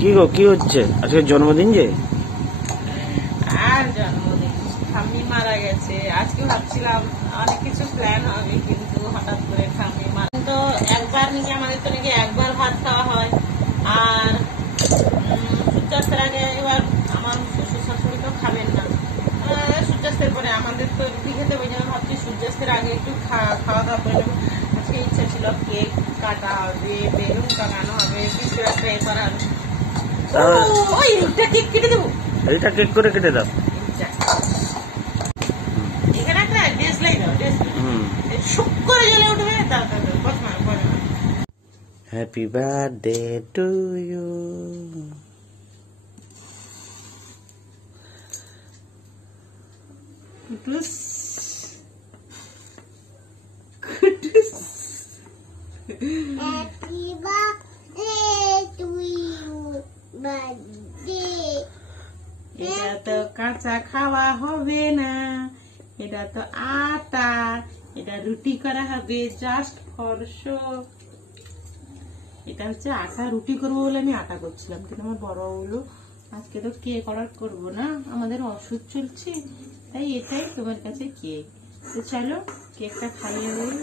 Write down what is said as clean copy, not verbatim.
কি গো, কি হচ্ছে? আজকে জন্মদিন যে? আর জন্মদিন, ঠাম্মি মারা গেছে। আজকে ভাবছিলাম অনেক কিছু প্ল্যান হবে, কিন্তু হঠাৎ করে ঠাম্মি মারা তো একবার নাকি আমাদের তো নাকি একবার ভাত খাওয়া হয়। আর সূর্যাস্তের আগে এবার আমার শ্বশুর শাশুড়ি তো খাবেন না, সূর্যাস্তের পরে আমাদের তো রুটি খেতে, ওই জন্য ভাবছি সূর্যাস্তের আগে একটু খাওয়া দাওয়া করে নেবো। আজকে ইচ্ছা ছিল কেক কাটা হবে, বেলুন টাঙানো হবে, কিছু একটা এ করা হবে। ওই এইটা কেক কেটে দেবো, এইটা কেক করে কেটে দাও। এখানে একটা ড্রেস লাই দাও, ড্রেস শুক করে জ্বলে উঠবে। Happy birthday to you. কুটুস কুটুস Happy birthday to you, birthday. এটা তো কাঁচা খাওয়া হবে না, এটা তো আটা, এটা রুটি করা হবে জাস্ট ফর শো। এটা হচ্ছে আটা, রুটি করবো বলে আমি আটা করছিলাম, কিন্তু আমার বড় বললো আজকে তো কেক অর্ডার করবো না, আমাদের ওষুধ চলছে, তাই এটাই তোমার কাছে কেক। তো চলো কেকটা খাইয়ে দেবে।